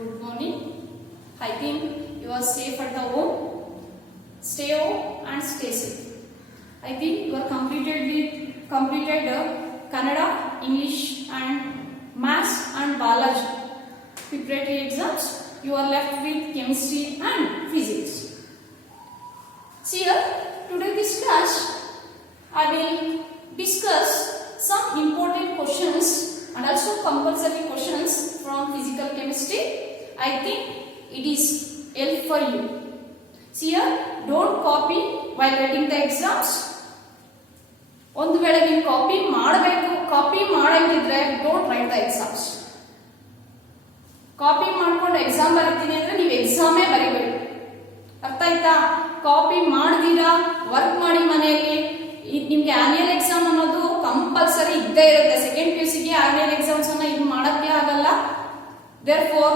Good morning. I think you are safe at the home. Stay home and stay safe. I think you are completed Kannada, English and Maths and Biology preparatory exams. You are left with Chemistry and Physics. See here, today this class I will discuss some important questions and also compulsory questions from physical chemistry. I think it is help for you. See here, don't copy while writing the exams. ಒಂದು ವೇಳೆ ನೀವು copy ಮಾಡಂಗಿದ್ರೆ don't write the exams. Copy ಮಾಡ್ಕೊಂಡು exam ಬರೀತೀನಿ ಅಂದ್ರೆ ನೀವು ಎಕ್ಸಾಮೇ ಬರೀಬೇಕು. ಅರ್ಥ ಆಯ್ತಾ? ಕಾಪಿ ಮಾಡಿದೀರಾ ವರ್ಕ್ ಮಾಡಿ ಮನೆಯಲ್ಲಿ. ನಿಮ್ಗೆ ಆನ್ಯುಯಲ್ ಎಕ್ಸಾಮ್ ಅನ್ನೋದು ಕಂಪಲ್ಸರಿ ಇದ್ದೇ ಇರುತ್ತೆ. ಸೆಕೆಂಡ್ PUCಗೆ ಆನ್ಯುಯಲ್ ಎಕ್ಸಾಮ್ಸ್ ಅನ್ನ ಇದು ಮಾಡಕ್ಕೆ ಆಗಲ್ಲ. therefore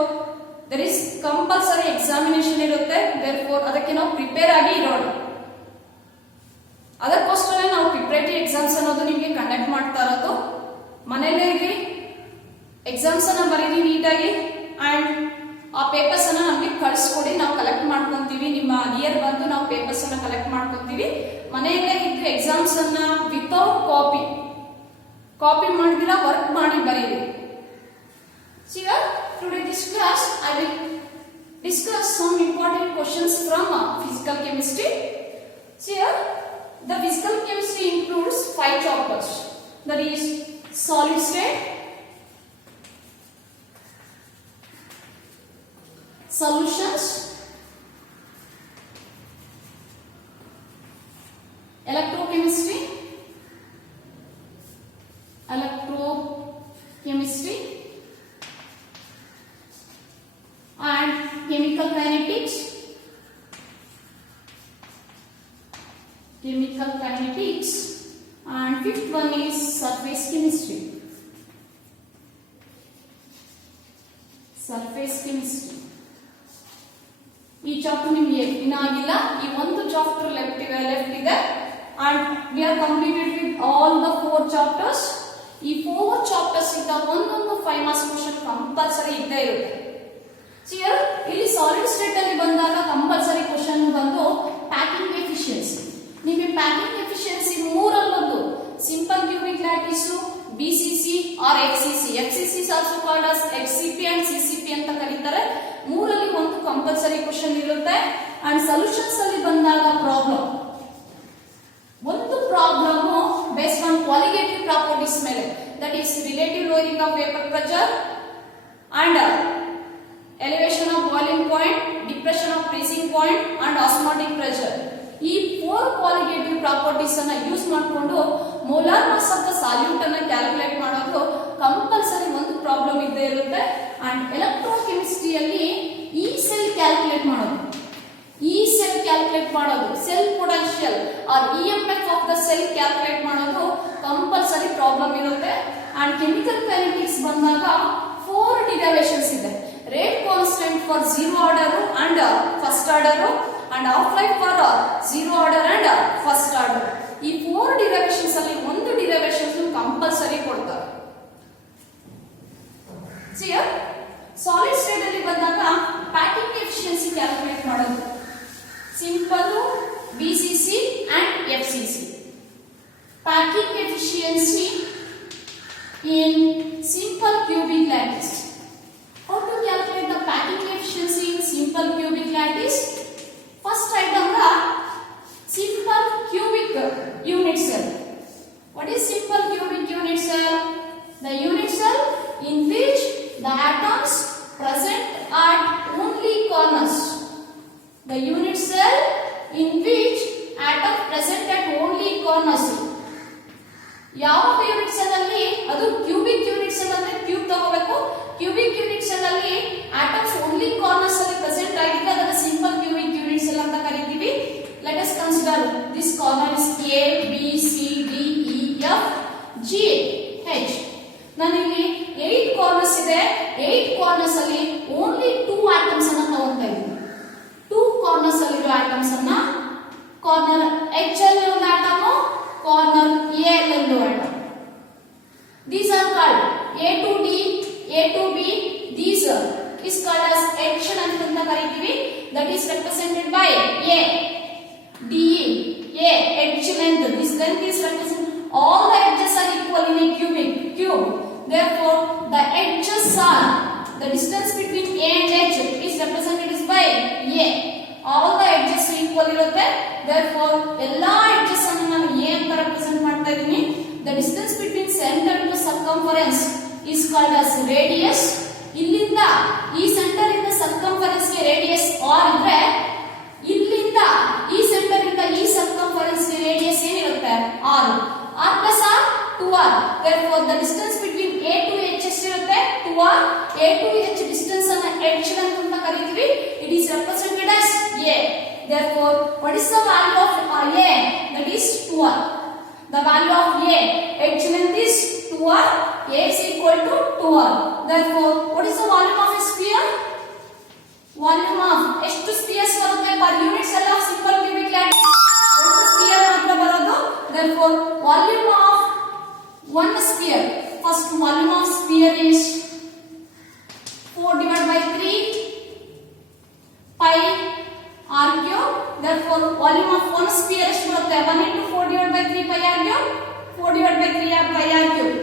there is compulsory examination ಇರುತ್ತೆ. therefore ಅದಕ್ಕೆ ನಾವು ಪ್ರಿಪೇರ್ ಆಗಿ ಇರೋಣ. ಅದಕ್ಕೋಸ್ಕರ ನಾವು ಪ್ರಿಪರೇಟರಿ ಎಕ್ಸಾಮ್ಸ್ ಅನ್ನೋದು ನಿಮಗೆ ಕಂಡಕ್ಟ್ ಮಾಡ್ತಾ ಇರೋದು. ಮನೆಯಲ್ಲೇ ಇರಿ, ಎಕ್ಸಾಮ್ಸ್ ಅನ್ನ ಬರೀರಿ ನೀಟಾಗಿ ಅಂಡ್ ಆ ಪೇಪರ್ಸ್ ಅನ್ನ ನಮಗೆ ಕಳಿಸ್ಕೊಡಿ, ನಾವು ಕಲೆಕ್ಟ್ ಮಾಡ್ಕೊಂತೀವಿ. ನಿಮ್ಮ ನಿಯರ್ ಬಂದು ನಾವು ಪೇಪರ್ಸ್ ಅನ್ನ ಕಲೆಕ್ಟ್ ಮಾಡ್ಕೊಂತೀವಿ. ಮನೆಯಲ್ಲೇ ಇದ್ದು ಎಕ್ಸಾಮ್ಸ್ ಅನ್ನ ವಿತೌಟ್ ಕಾಪಿ ಮಾಡಿದಿರಾ ವರ್ಕ್ ಮಾಡಿ ಬರೀರಿ. See today this class I will discuss some important questions from physical chemistry. See here, the physical chemistry includes 5 chapters. That is solid state, solutions, electrochemistry, and chemical kinetics, and fifth one is surface chemistry. ಈ chapter ನಿಮಗೆ ಇನ್ನಾಗಿಲ್ಲ. ಈ ಒಂದು chapter left ಇದೆ and we are completed with all the 4 chapters. ಈ 4 chapters ಇಂದ ಒಂದೊಂದು 5 marks question compulsory ಇದ್ದೇ ಇರುತ್ತೆ. ಇಲ್ಲಿ ಸಾಲಿಡ್ ಸ್ಟೇಟ್ ಅಲ್ಲಿ ಬಂದಾಗ ಕಂಪಲ್ಸರಿ ಕ್ವೆಶ್ಚನ್ ಬಂದು ಪ್ಯಾಕಿಂಗ್ ಎಫಿಷಿಯನ್ಸಿ. ನಿಮಗೆ ಪ್ಯಾಕಿಂಗ್ ಎಫಿಷಿಯನ್ಸಿ ಮೂರಲ್ಲೊಂದು simple cubic lattice, BCC or FCC. FCC is also called as FCP and CCP ಅಂತ ಕರೀತಾರೆ. ಮೂರಲ್ಲಿ ಒಂದು ಕಂಪಲ್ಸರಿ ಕ್ವೆಶ್ಚನ್ ಇರುತ್ತೆ. ಅಂಡ್ ಸೊಲ್ಯೂಷನ್ಸ್ ಅಲ್ಲಿ ಬಂದಾಗ ಒಂದು problem based on qualitative properties ಮೇಲೆ, that is relative lowering of vapour pressure and elevation of boiling point, depression of freezing point and osmotic pressure. ಈ 4 qualitative properties ಅನ್ನ ಯೂಸ್ ಮಾಡಿಕೊಂಡು molar mass of the solute ಅನ್ನ calculate ಮಾಡೋದು compulsory ಒಂದು problem ಇದ್ದೇ ಇರುತ್ತೆ. And ಎಲೆಕ್ಟ್ರೋಕೆಮಿಸ್ಟ್ರಿಯಲ್ಲಿ ಈ ಸೆಲ್ ಕ್ಯಾಲ್ಕುಲೇಟ್ ಮಾಡೋದು cell potential or EMF of the cell calculate ಮಾಡೋದು ಕಂಪಲ್ಸರಿ ಪ್ರಾಬ್ಲಮ್ ಇರುತ್ತೆ. ಅಂಡ್ ಕೆಮಿಕಲ್ ಕೈನೆಟಿಕ್ಸ್ ಬಂದಾಗ 4 ಡಿರೈವೇಷನ್ಸ್ ಇದೆ. Rate constant for 0 order and first order and half life for 0 order and first order. ಈ 4 derivations ಅಲ್ಲಿ ಒಂದು derivations compulsory ಕೊಡ್ತಾರೆ. See here, solid state ಅಲ್ಲಿ ಬಂದಾಗ ಪ್ಯಾಕಿಂಗ್ ಎಫಿಷಿಯನ್ಸಿ ಕ್ಯಾಲ್ಕುಲೇಟ್ ಮಾಡೋದು simple BCC and FCC. Packing efficiency in simple cubic lattice. How to calculate the packing efficiency in simple cubic lattice? First item the simple cubic unit cell. What is simple cubic unit cell? The unit cell in which the atoms present at only corners. The unit cell in which atoms present at only corners. ಯಾವ unit cell ಅಲ್ಲಿ ಅದು cubic unit cell ಅಂದ್ರೆ cube ತಗೋಬೇಕು. Cubic unit cell ಅಲ್ಲಿ atoms only corners ಅಲ್ಲಿ present ಆಗಿದ್ರೆ ಅದನ್ನ simple cubic unit cell ಅಂತ ಕರೀತೀವಿ. Let us consider this corner is A B C D E F G H. ನಾನಿಲ್ಲಿ 8 ಕಾರ್ನರ್ಸ್ ಇದೆ. 8 ಕಾರ್ನರ್ಸ್ ಅಲ್ಲಿ ಓನ್ಲಿ 2 ಆಟಮ್ಸ್ ಅನ್ನ ತಗೊಂತಾ ಇದ್ದೀನಿ. 2 ಕಾರ್ನರ್ಸ್ ಅಲ್ಲಿರೋ ಆಟಮ್ಸ್ ಅನ್ನ ಕಾರ್ನರ್ H ಅಲ್ಲಿ ಒಂದು ಆಟಮ್, ಕಾರ್ನರ್ A ಅಲ್ಲಿ ಒಂದು atom. These are called A to D, A to B. These is called as edge length ಅಂತ ಕರೀತೀವಿ. That is represented by A. DE. A edge length. This length is represented. All the edges are equal in a cube. Therefore, the edges are the distance between A and edge is represented by A. All the edges equal irutte. Therefore, ella edges annu nanu A anta represent ಮಾಡ್ತಾ ಇದೀನಿ. The distance between center to circumference is called as radius. ಇಲ್ಲಿಂದ ಈ centre ಇಂದ circumference ಗೆ radius r ಇದ್ರೆ ಇಲ್ಲಿಂದ ಈ centre ಇಂದ ಈ ಸರ್ಕಂಫರೆನ್ಸ್ ಗೆ ರೇಡಿಯಸ್ ಏನಿರುತ್ತೆ r. r plus r 2r. Therefore, the distance between A to H ಎಷ್ಟಿರುತ್ತೆ 2r. A to H distance ಅನ್ನು edge length ಅಂತ ಕರೀತೀವಿ. It is represented as A. Therefore, what is the value of A? That is 2r. The value of A edge length is 2r. A is equal to 2r. Therefore, what is the volume of a sphere? Volume of ಎಷ್ಟು spheres ಬರುತ್ತೆ per unit cell of simple cubic lattice. ಒಂದು sphere ಮಾತ್ರ ಬರೋದು. Therefore, volume of one sphere. First volume of sphere is 4 divided by 3 pi r cube. Therefore, volume of one sphere ಎಷ್ಟು ಬರುತ್ತೆ 1 into 4 divided by 3 pi r cube. 4 divided by 3 pi r cube.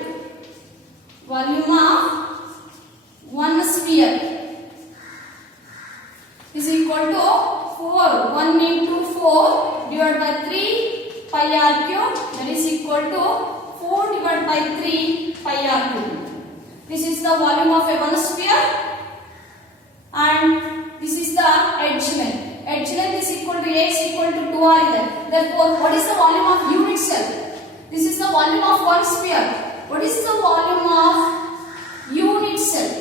Volume of one sphere is equal to 4. 1 into 4 divided by 3 pi r cube. That is equal to 4 divided by 3 pi r cube. This is the volume of a one sphere and this is the edge length. Edge length is equal to A is equal to 2r. Therefore, what is the volume of unit cell? This is the volume of one sphere. What is the volume of unit cell?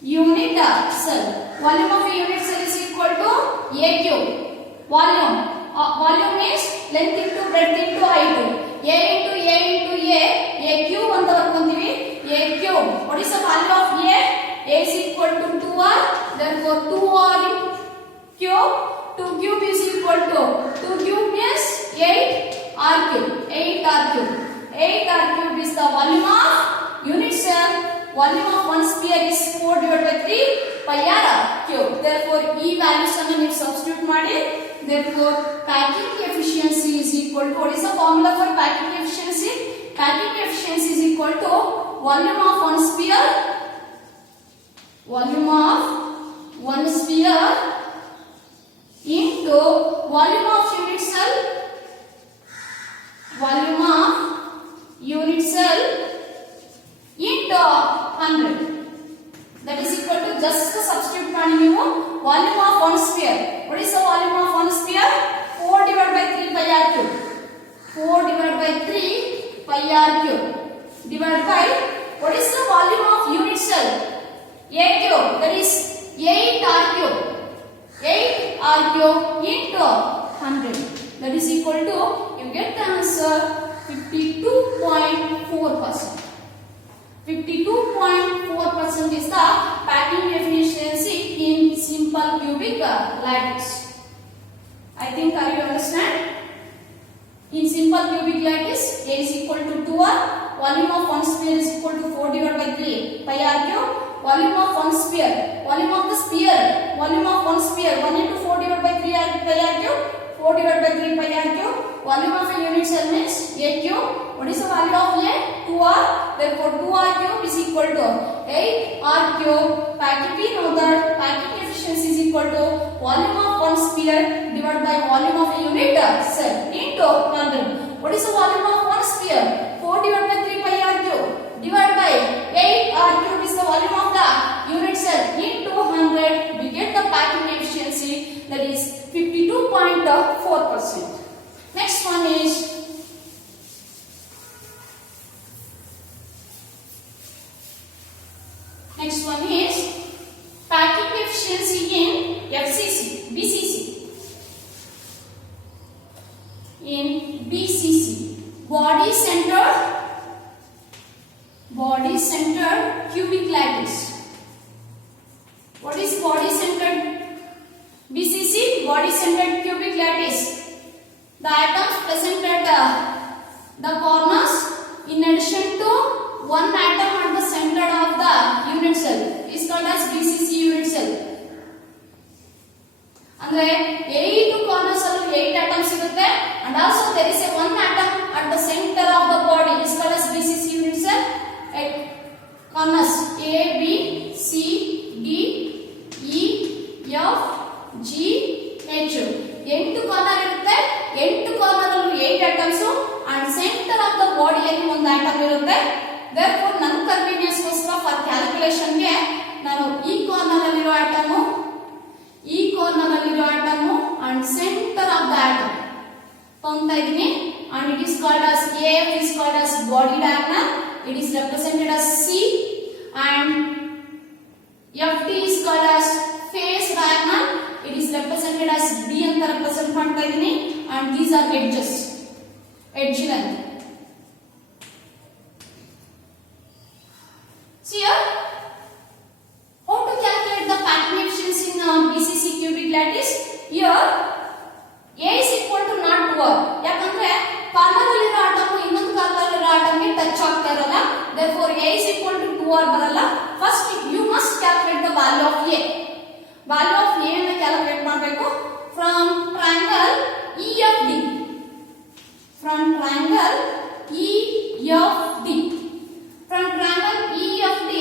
Unit cell. Volume of a unit cell is equal to A cube. Volume. Volume is length into breadth into height. A into A into A cube ಅಂತ ಬರ್ಕೊಂತೀವಿ. A cube. What is the value of A? A is equal to 2r. Therefore, 2r in cube. 2 cube is equal to 2 cube is 8 r cube. 8 r cube. 8 r cube is the volume of unit cell. Volume of one sphere is 4 divided by 3 pi r cube. Therefore, e values ಅನ್ನು ನೀವು substitute ಮಾಡಿ. Therefore, packing efficiency is equal to, what is the formula for packing efficiency? Packing efficiency is equal to volume of one sphere. Volume of one sphere into volume of unit cell. Volume of unit cell into 100. That is equal to, just substitute ಮಾಡಿ ನೀವು volume of one sphere. What is the volume of one sphere? 4 divided by 3 pi r cube. 4 divided by 3 pi r cube divided by, what is the volume of unit cell? A cube. That is 8 r cube. 8 r cube into 100. That is equal to, you get the answer 52.4%. 52.4% is the packing efficiency in simple cubic lattice. I think you understand. In simple cubic lattice, A is equal to 2r. Volume of one sphere is equal to 4 divided by 3 pi r cube. Volume of one sphere. Volume of the sphere. Volume of one sphere. 1 into 4 divided by 3 pi r cube. 4 divided by 3 pi r cube. Volume of a unit cell means A cube. What is the value of A? 2r. Therefore, 2r cube is equal to 8r cube. Packing, we know that packing efficiency is equal to volume of one sphere divided by volume of a unit cell into 100. What is the volume of one sphere? 4 divided by 3 pi r cube divided by 8r cube is the volume of the unit cell into 100. We get the packing efficiency, that is 52.4%. Next one is packing efficiency in FCC, BCC. In BCC, body centered cubic lattice. What is body centered BCC? Body centered cubic lattice. The atoms present at the corners, in addition to one atom at the center of the unit cell, is called as BCC A B C D E F G H 8 corner ಇರುತ್ತೆ 8 corner ಅಲ್ಲಿ 8 atoms and centre of the ಬಾಡಿಯಲ್ಲಿ ಒಂದು atom ಇರುತ್ತೆ therefore ನನ್ನ convenience ಗೋಸ್ಕರ for calculation ಗೆ ನಾನು ಈ ಕಾರ್ನರ್ ಅಲ್ಲಿರೋ atom and centre of the atom ತಗೊಂತಾ ಇದೀನಿ and it is called as AF is called as body diagonal. It is represented as C and FD is called as face diagonal. It is represented as D anta represent ಮಾಡ್ತಾ ಇದೀನಿ and these are edges. Edge length. See here, how to calculate the packing efficiency in BCC cubic lattice? Here A is equal to not 2r. ಯಾಕಂದ್ರೆ corner ಅಲ್ಲಿರೋ atom ಇನ್ನೊಂದು corner ಅಲ್ಲಿರೋ atom ಗೆ touch ಆಗ್ತಾ ಇರಲ್ಲ therefore A is equal to 2r ಬರಲ್ಲ. First you must calculate the value of A. Value of A ಅನ್ನು calculate ಮಾಡಬೇಕು from triangle EFD. From triangle EFD. From triangle EFD,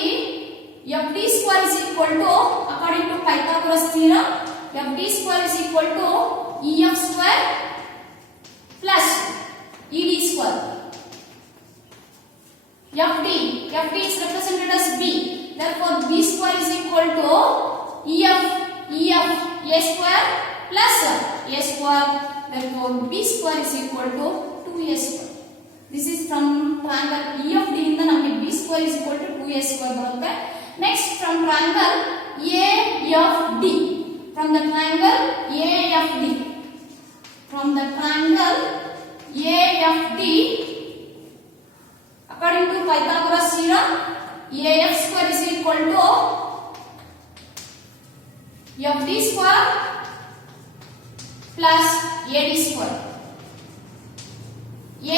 FD square is equal to, according to Pythagoras theorem, FD square is equal to EF square plus ED square. FD is represented as B. Therefore, B square is equal to EF A square plus A square. Therefore, B square is equal to 2A square. This is from triangle EFD ಇಂದ ನಮಗೆ B square is equal to 2A square ಬರುತ್ತೆ. Next, from triangle AFD. From the triangle AFD. From the triangle AFD, according to Pythagoras theorem, AF square is equal to FD square plus AD square.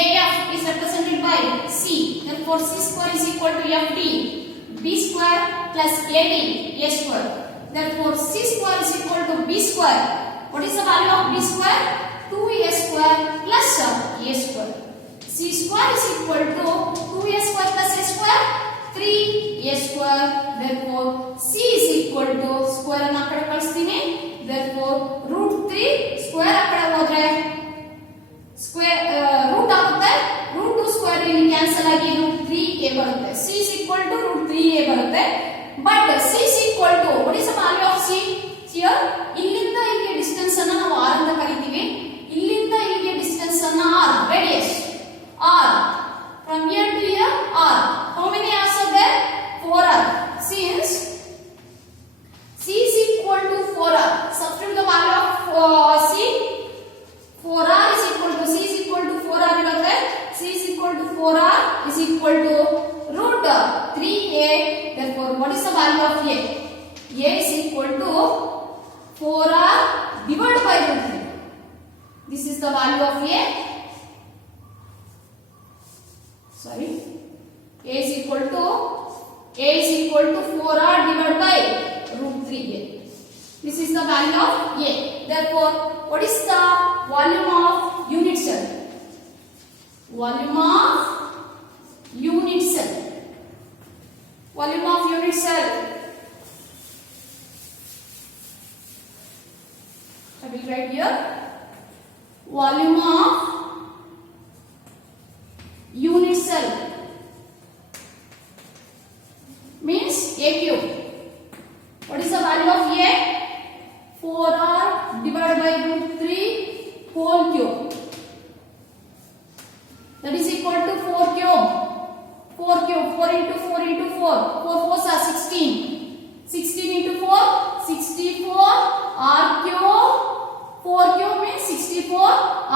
AF is represented by C, therefore C square is equal to FD. B square plus AD, A square. Therefore C square is equal to B square. What is the value of B square? 2A square plus A square. C square is equal to 2A square plus A square, 3A square. Therefore C is equal to square ಅನ್ನು ಆ ಕಡೆ ಕಳಿಸ್ತೀನಿ. Therefore root 3 square ಆ ಕಡೆ ಹೋದ್ರೆ square root ಆಗುತ್ತೆ. root 2 square ಇಲ್ಲಿ cancel ಆಗಿ root 3A ಬರುತ್ತೆ. C is equal to root 3A ಬರುತ್ತೆ. But C is equal to, what is the value of C? Here ಇಲ್ಲಿಂದ ಇಲ್ಲಿಗೆ ಡಿಸ್ಟೆನ್ಸ್ ಅನ್ನು ನಾವು r ಅಂತ ಕರೀತೀವಿ. ಇಲ್ಲಿಂದ ಇಲ್ಲಿಗೆ ಡಿಸ್ಟೆನ್ಸ್ ಅನ್ನು r, radius r, from here to here r. How many r's are there? 4r. Since C is equal to 4r, substitute the value of C. 4r is equal to, C is equal to 4r ಇರುತ್ತೆ. C is equal to 4r is equal to root 3a. Therefore what is the value of A? A is equal to 4r divided by root 3. This is the value of A. Sorry. A is equal to 4r divided by root 3a. This is the value of A. Therefore, what is the volume of unit cell? Volume of unit cell. Volume of unit cell. I will write here. Volume of unit cell means A cube. What is the value of A? 4r divided by root 3 whole cube. That is equal to 4 cube. 4 cube. 4 into 4 into 4. 4 4s are 16. 16 into 4, 64 r cube. 4 cube means 64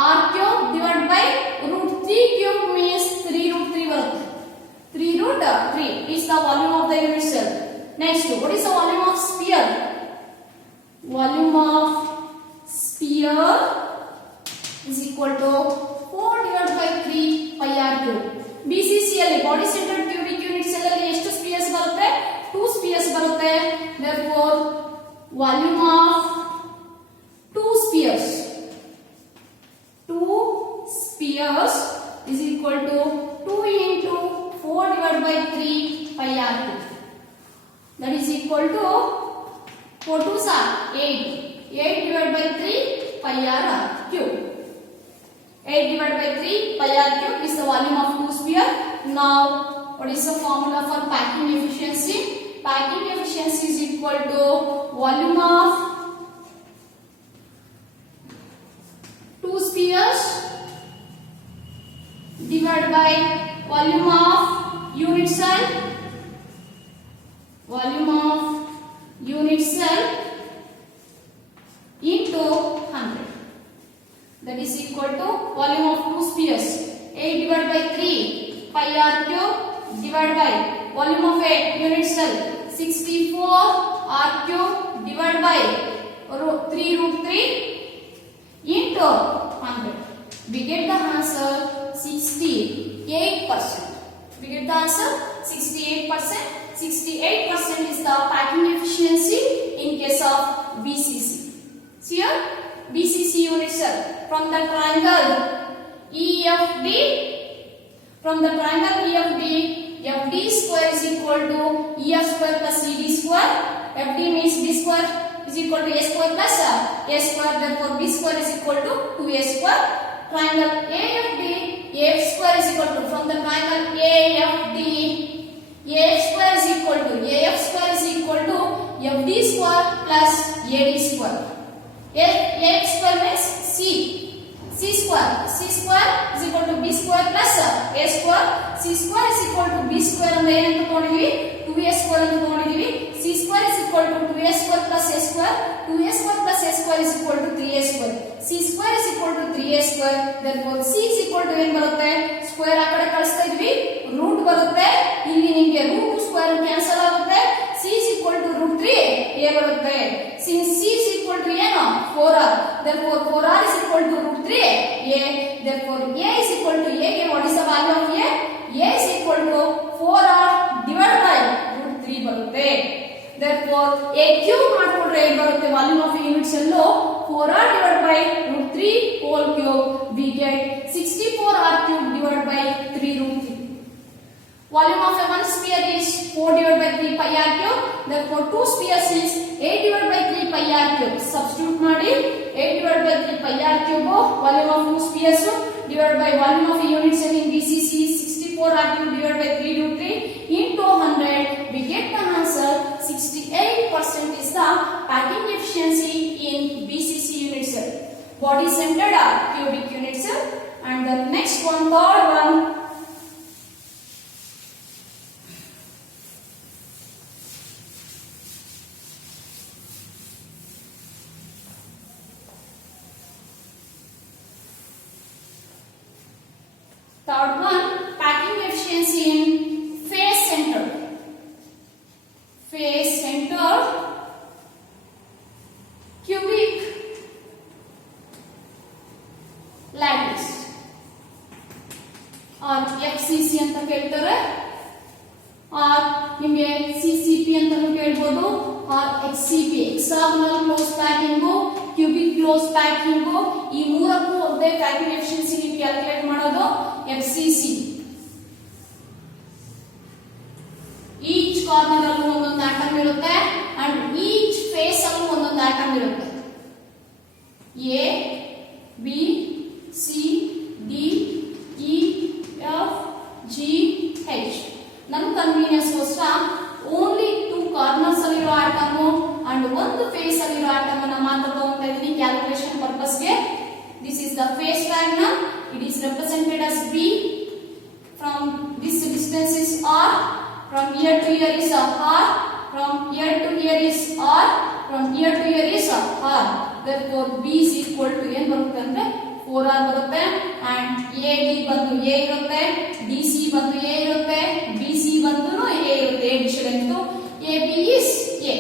r cube divided by root 3 cube means 3 root 3 ಬರುತ್ತೆ. 3 root 3 is the volume of the unit cell. Next, what is the volume of sphere? Volume of sphere is equal to 4 divided by 3 pi r cube. BCC ಅಲ್ಲಿ body centered cubic unit cell ಅಲ್ಲಿ ಎಷ್ಟು spheres ಬರುತ್ತೆ? 2 spheres ಬರುತ್ತೆ. Therefore volume of 2 spheres is equal to 2 into 4 divided by 3 pi r cube. that is equal to 4 2s are 8. 8 divided by 3 pi r cube. 8 divided by 3 pi r cube is the volume of two sphere. Now what is the formula for packing efficiency? Packing efficiency is equal to volume of two spheres divided by volume of unit cell. Volume of unit cell into 100. That is equal to volume of two spheres. 8 divided by 3 pi r cube divided by volume of a unit cell 64 r cube divided by 3 root 3 into 100. We get the answer 68%. We get the answer 68%. 68% is the packing efficiency in case of BCC. See here, BCC unit cell from the triangle EFD. From the triangle EFD, FD square is equal to EF square plus ED square. FD means D square is equal to A square plus A square. Therefore, B square is equal to 2A square. Triangle AFD, AF square is equal to, from the triangle AFD, AF square is equal to FD square plus AD square. AF square means C square. C square is equal to B square plus A square. C square is equal to B square and ಏನು ತಗೊಂಡಿದ್ದೀವಿ 2A square ಅಂತ ತಗೊಂಡಿದ್ದೀವಿ. C square is equal to 2A square plus A square. 2A square plus A square is equal to 3A square. C square is equal to 3A square. Therefore C is equal to ಏನು ಬರುತ್ತೆ, square ಆ ಕಡೆ ಕಳಿಸ್ತಾ ಇದ್ವಿ, root ಬರುತ್ತೆ. ಇಲ್ಲಿ ನಿಮಗೆ root square cancel ಆಗುತ್ತೆ. C is equal to root 3A ಬರುತ್ತೆ. Since C is equal to ಏನು 4R, therefore 4R is equal to root 3A. Therefore A is equal to A ಗೆ what is the value of A? A is equal to 4R divided by root 3 ಬರುತ್ತೆ. Therefore A cube ಮಾಡಿಕೊಂಡ್ರೆ ಏನು ಬರುತ್ತೆ, volume of unit cell 4R divided by root 3 whole cube. We get 64R cube divided by 3 root 3. Volume of a one sphere is 4 divided by 3 pi r cube. Therefore, two spheres is 8 divided by 3 pi r cube. Substitute ಮಾಡಿ 8 divided by 3 pi r cube. Volume of two spheres divided by volume of a unit cell in BCC 64 r cube divided by 3 root 3 into 100. We get the answer 68% is the packing efficiency in BCC unit cell. Body centered cubic unit cell. And the next one, third one. Third one, packing efficiency in face centered. Face centered cubic lattice or FCC ಅಂತ ಕೇಳ್ತಾರೆ, or ನಿಮಗೆ CCP ಅಂತಾನೂ ಕೇಳಬಹುದು, or XCP hexagonal close packing, cubic close packing. ಈ ಮೂರಕ್ಕೂ ಒಂದೇ packing efficiency ನೀವು calculate ಮಾಡೋದು FCC. Each corner ಅಲ್ಲೂ ಒಂದೊಂದು ಆಟಮ್ ಇರುತ್ತೆ and each face ಅಲ್ಲೂ ಒಂದೊಂದು ಆಟಮ್ ಇರುತ್ತೆ. A, B, C, D, E, F, G, H. ನಮ್ಮ ಕನ್ವೀನಿಯನ್ಸ್ ಗೋಸ್ಕರ ಓನ್ಲಿ 2 ಕಾರ್ನರ್ಸ್ ಅಲ್ಲಿರೋ ಆಟಮ್ ಅಂಡ್ ಒಂದು ಫೇಸ್ ಅಲ್ಲಿರೋ ಆಟಮ್ ಅನ್ನ ಮಾತ್ರ ತಗೊಂತಾ ಇದೀನಿ ಕ್ಯಾಲ್ಕುಲೇಷನ್ ಪರ್ಪಸ್ ಗೆ. This is the face diagonal. It is represented as B. From this distance is R. From here to here is R. From here to here is R. From here to here is R. Therefore B is equal to ಏನು ಬರುತ್ತೆ ಅಂದ್ರೆ 4R ಬರುತ್ತೆ. And AD ಬಂದು A ಇರುತ್ತೆ, DC ಬಂದು A ಇರುತ್ತೆ, BC ಬಂದು A ಇರುತ್ತೆ. A division into AB is A.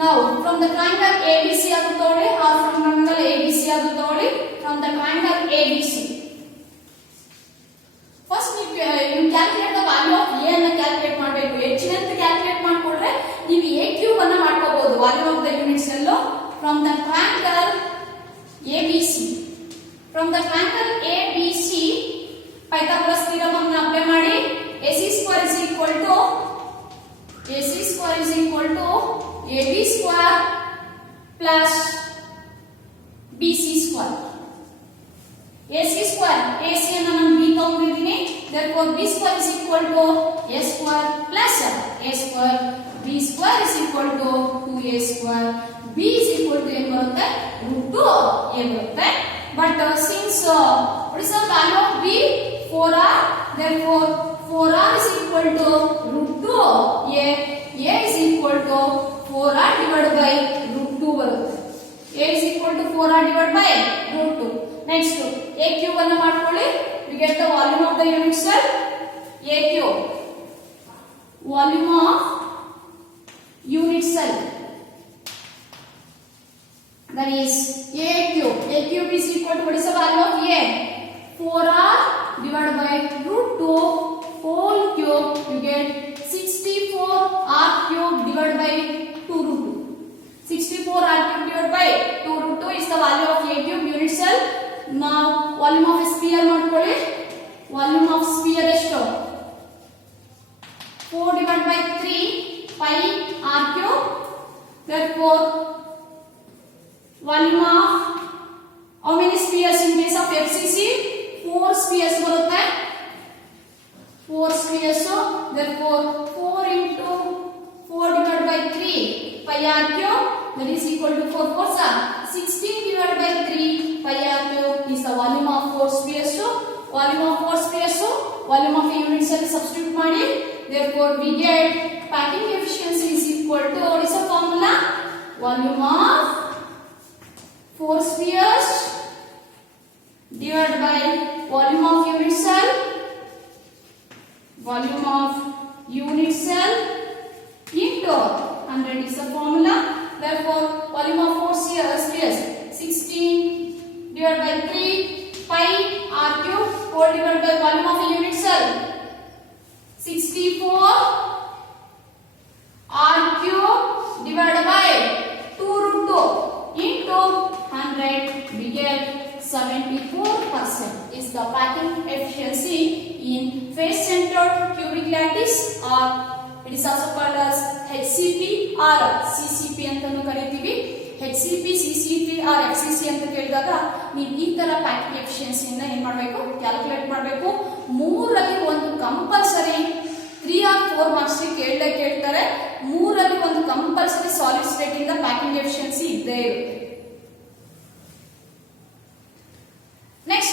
Now from the triangle ABC ಅದು ತಗೊಳ್ಳಿ, or from triangle ABC ಅದು ತಗೊಳ್ಳಿ. From the triangle ABC, first you calculate the value of A ಅನ್ನು ಕ್ಯಾಲ್ಕುಲೇಟ್ ಮಾಡಬೇಕು. ಹೆಚ್ಚಿನಂತ ಕ್ಯಾಲ್ಕುಲೇಟ್ ಮಾಡಿಕೊಂಡ್ರೆ ನೀವು A ಕ್ಯೂಬ್ ಅನ್ನು ಮಾಡ್ಕೋಬಹುದು volume of the unit cell. From the triangle ABC, from the triangle ABC, Pythagoras theorem ಅನ್ನು apply ಮಾಡಿ AC square is equal to square is equal to AB square plus BC square. AC square, AC ಅನ್ನು ನಾನು B ತಗೊಂಡಿದ್ದೀನಿ. Therefore B square is equal to A square plus A square. B square is equal to 2A square. B is equal to ಏನು ಬರುತ್ತೆ root 2A ಬರುತ್ತೆ. But since what is the value of B? 4R. Therefore 4R is equal to root 2A. A is equal to 4R divided by root 2 ಬರುತ್ತೆ. A is equal to 4R divided by root 2. Next A cube ಅನ್ನು ಮಾಡ್ಕೊಳ್ಳಿ. We get the volume of the unit cell. A cube, volume of unit cell, that is A cube. A cube is equal to, what is the value of A? 4R divided by root 2 whole cube. You get 64R cube divided by 2 root 2. 64R cube divided by 2 root 2 is the value of A cube unit cell. Now volume of sphere ಮಾಡ್ಕೊಳ್ಳಿ. Volume of sphere ಎಷ್ಟು? 4 divided by 3 pi R cube. Therefore volume of how many spheres in case of FCC? 4 spheres ಬರುತ್ತೆ. 4 spheres. Therefore 4 into 4 divided by 3 pi R cube, that is equal to 4 4s are 16 divided by 3 pi R cube is the volume of 4 spheres. Volume of 4 spheres, volume of a unit cell substitute ಮಾಡಿ. Therefore we get packing efficiency is equal to, what is the formula? Volume of 4 spheres divided by volume of unit cell. Volume of unit cell into 100 is the formula. Therefore volume of 4 spheres 16 divided by 3 pi R cube whole divided by volume of a unit cell 64 R cube divided by 2 root 2 into 100. We get 74% is the packing efficiency in face centered cubic lattice, or it is also called as HCP or CCP ಅಂತಾನೂ ಕರೀತೀವಿ. HCP, CCP or FCC ಅಂತ ಕೇಳಿದಾಗ ನೀವು ಈ ತರ packing ಎಫಿಷಿಯನ್ಸಿಯನ್ನ ಏನು ಮಾಡಬೇಕು? Calculate ಮಾಡಬೇಕು. ಮೂರರಲ್ಲಿ ಒಂದು ಕಂಪಲ್ಸರಿ 3 or 4 ಮಾರ್ಕ್ಸ್ ಕೇಳ್ತಾರೆ.